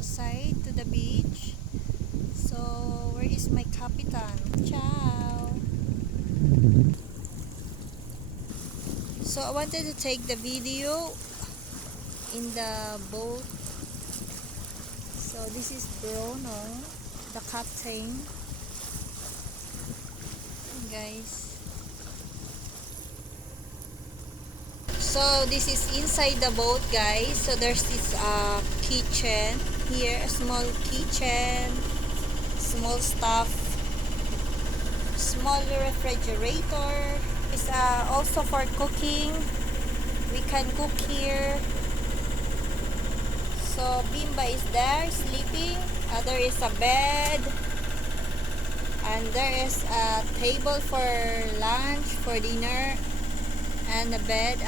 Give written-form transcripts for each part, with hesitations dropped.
outside to the beach. So, where is my kapitan? Ciao! So, I wanted to take the video in the boat. So, this is Bruno, the captain. Guys. So, this is inside the boat, guys. So, there's this kitchen here, a small kitchen, small stuff, small refrigerator. It's also for cooking. We can cook here. So, Bimba is there sleeping. There is a bed. And there is a table for lunch, for dinner. And a bed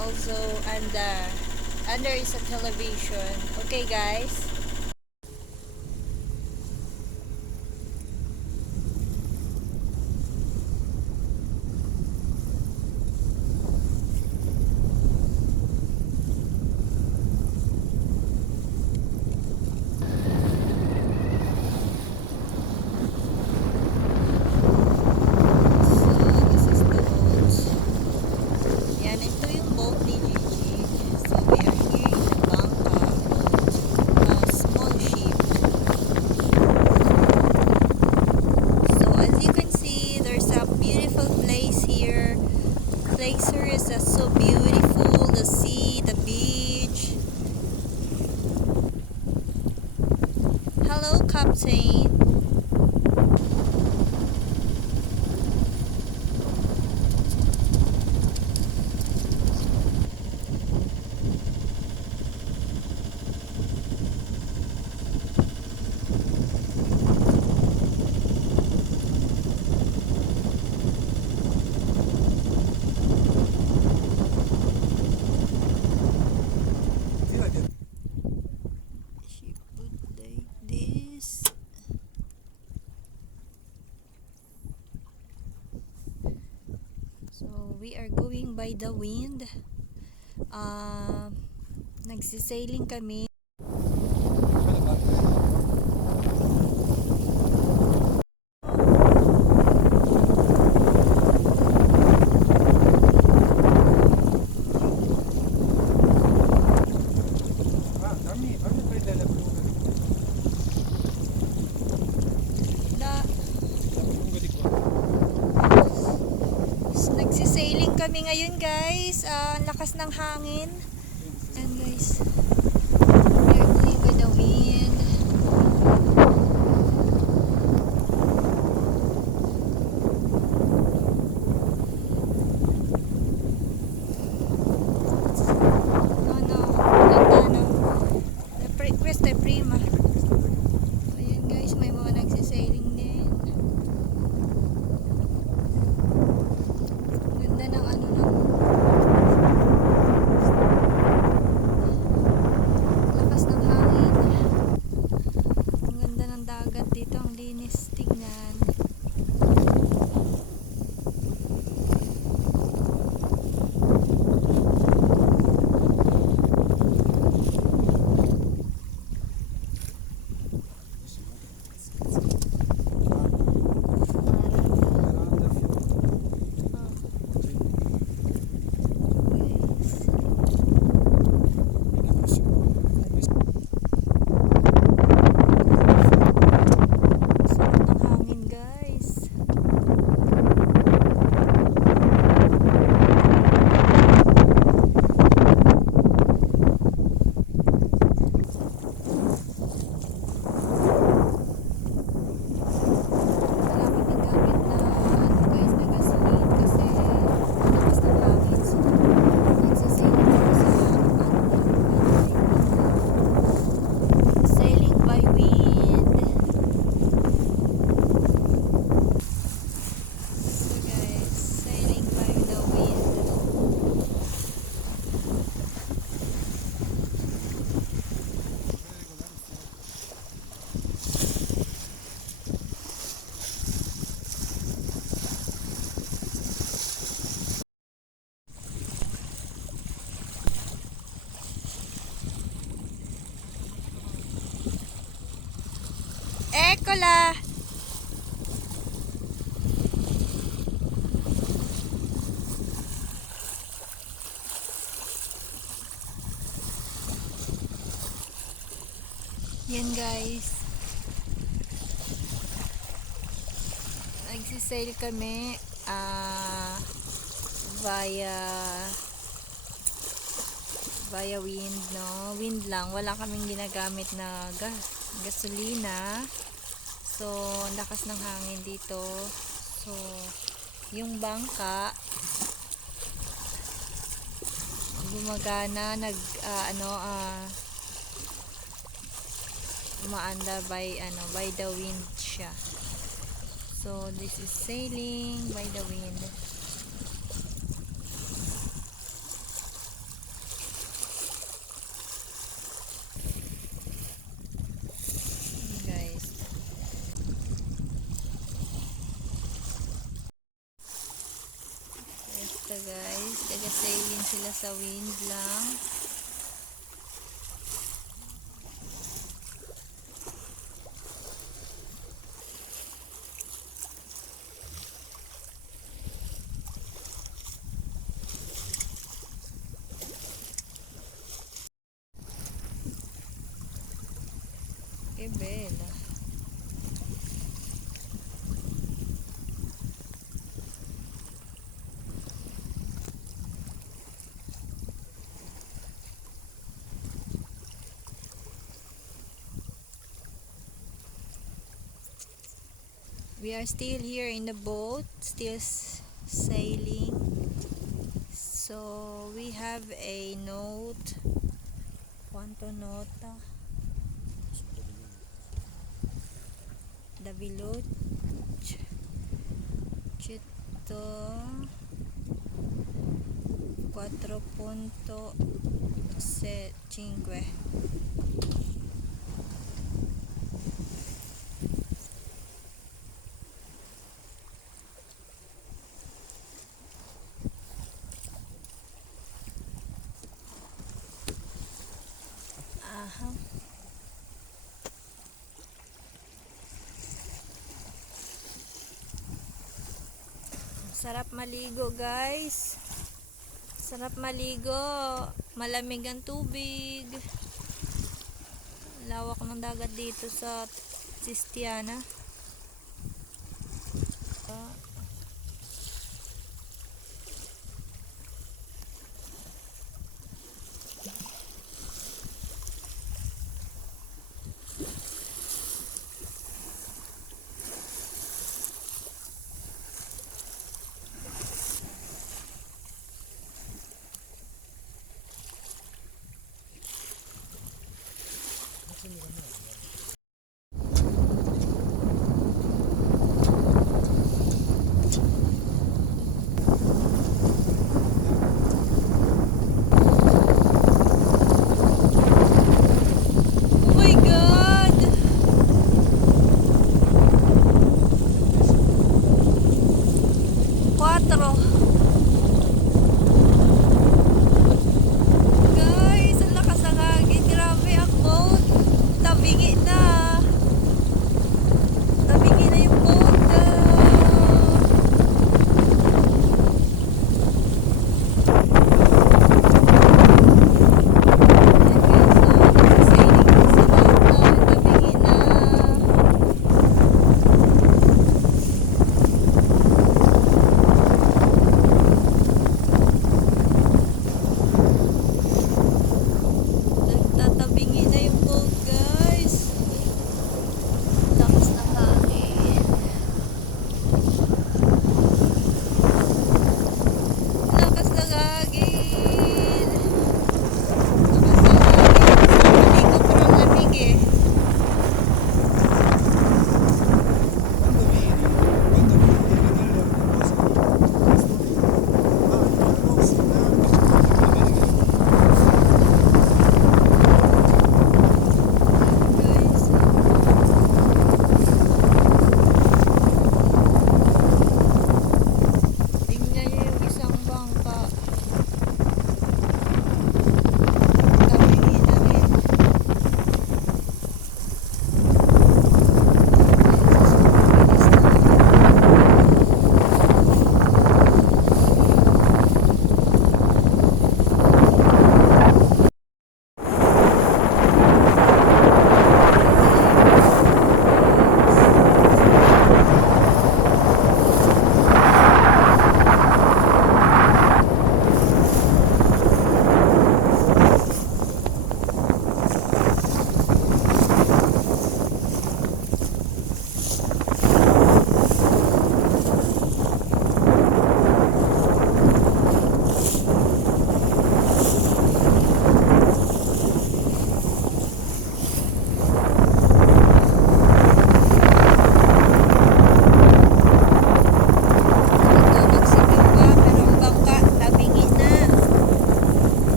also, and there is a television. Okay, guys. Placer is so beautiful, the sea, the beach. Hello, Captain. We are going by the wind. Nagsisailing kami. Nagsisailing kami ngayon, guys. Ang lakas ng hangin. And guys, we are going by the wind. Questa è prima. Ayan, guys, may mga nagsisailing din. Ganda ng ano na. Eccola! Yan guys. Nagsisail kami via wind, no? Wind lang. Wala kaming ginagamit na gasolina. So, ang lakas ng hangin dito. So, yung bangka gumagana, umaandar by the wind siya. So, this is sailing by the wind. Guys. Ito guys, taga-sailing sila sa wind lang. Que bella. We are still here in the boat, still sailing. So we have a note. Quanto nota? Da Vilucci. Cito 4.5. Aha. Sarap maligo guys. Sarap maligo. Malamig ang tubig. Lawak ng dagat dito sa Trieste.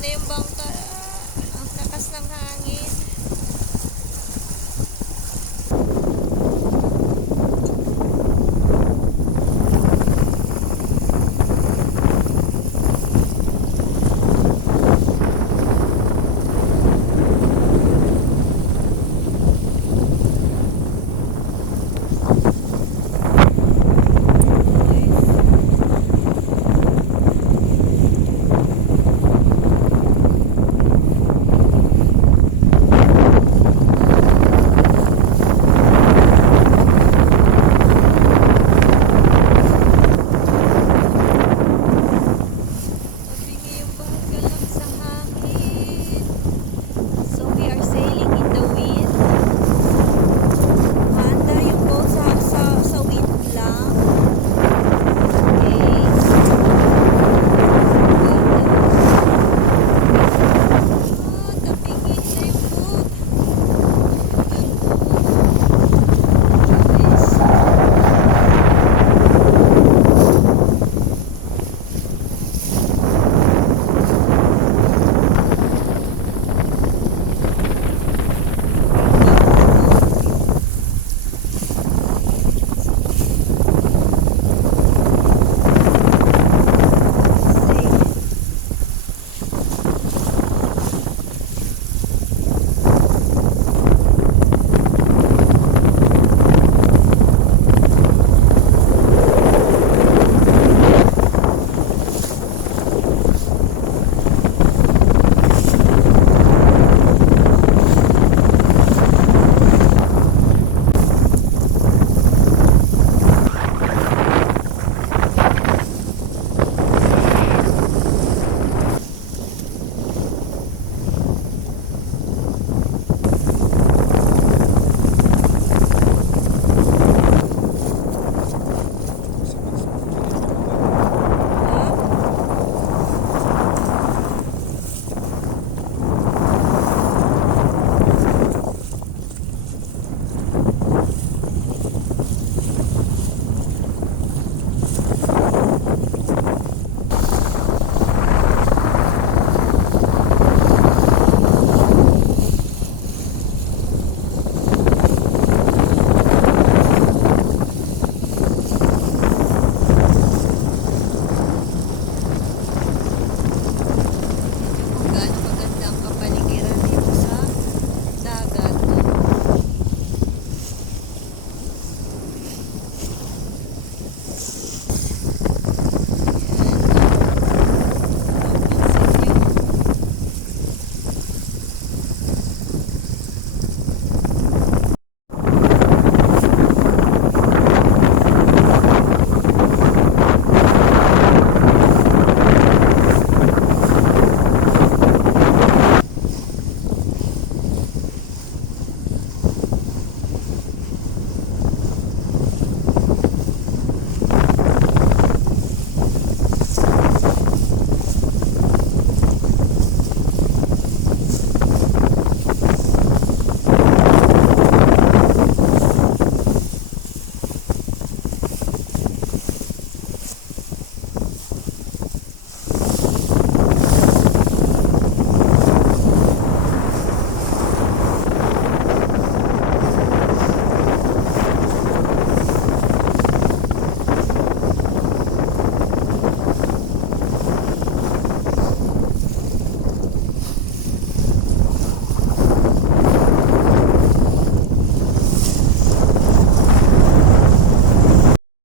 na yung bangka.